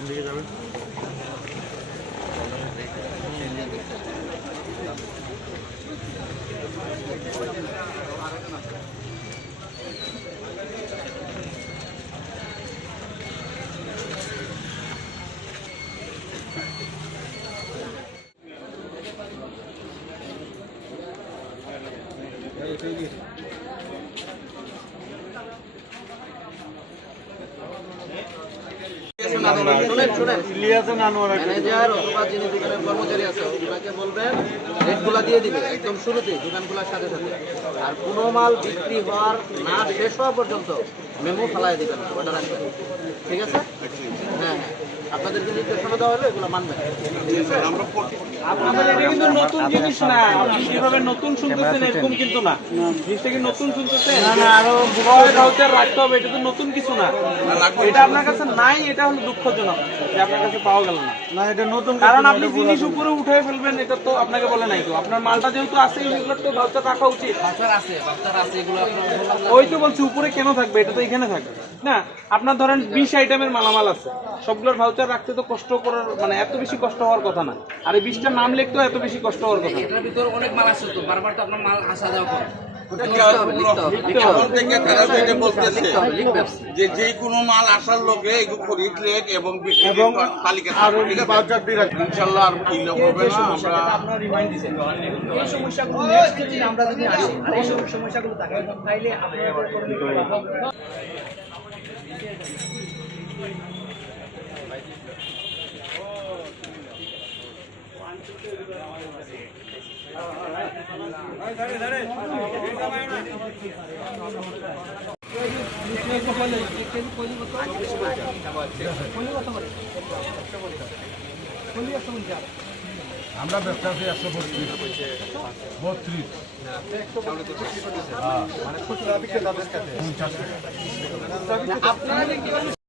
কোন দিকে যাবেন? ম্যানেজার অথবা যিনি দোকানের কর্মচারী আছে ওনাকে বলবেন রেটগুলা দিয়ে দিবে একদম শুরুতেই দোকানগুলোর সাথে সাথে। আর কোনো মাল বিক্রি হওয়ার না শেষ হওয়া পর্যন্ত মেমো ফেলাই দিবেন, ওটা রাখবেন। ঠিক আছে? হ্যাঁ, আপনাদেরকে নির্দেশনা দেওয়া হলো, এগুলো মানবেন। আপনাদের এটা কিন্তু নতুন জিনিস না, আপনি যেভাবে নতুন শুনতেছেন এরকম কিন্তু না। জিনিসটা কি নতুন শুনতেছেন? না, আরো ভাউচার রাখতে হবে, এটা তো নতুন কিছু না। এটা আপনার কাছে নাই, এটা হলো দুঃখজনক যে আপনার কাছে পাওয়া গেল না। না, এটা নতুন, কারণ আপনি জিনিস উপরে উঠে ফেলবেন, এটা তো আপনাকে বলে নাই তো। আপনার মালটা যেহেতু আছে এগুলোর তো ভাউচার রাখা উচিত। বাচ্চার আছে এগুলো আপনার ওই তো বলছি উপরে কেন থাকবে, এটা তো এখানে থাকবে না। আপনার ধরেন 20 আইটেমের মালামাল আছে, সবগুলোর ভাউচার রাখতে তো কষ্ট করার মানে এত বেশি কষ্ট হওয়ার কথা না। আর এই 20টা নাম লিখতেও এত বেশি কষ্ট হওয়ার কথা না। এটার ভিতরে অনেক মাল আছে তো, বারবার তো আপনার মাল আসা যাওয়া করে। যে কোনো মাল আসার লোকে খরিদ লেখ এবং তালিকা ইনশাল্লাহ আর কি হবে না। আমরা এই সমস্যাগুলো নেক্সট যদি আমরা যদি আসি আর এই সমস্যাগুলো থাকে তাইলে আপনারা আমরা ব্যবসা আছি 132 আপনারা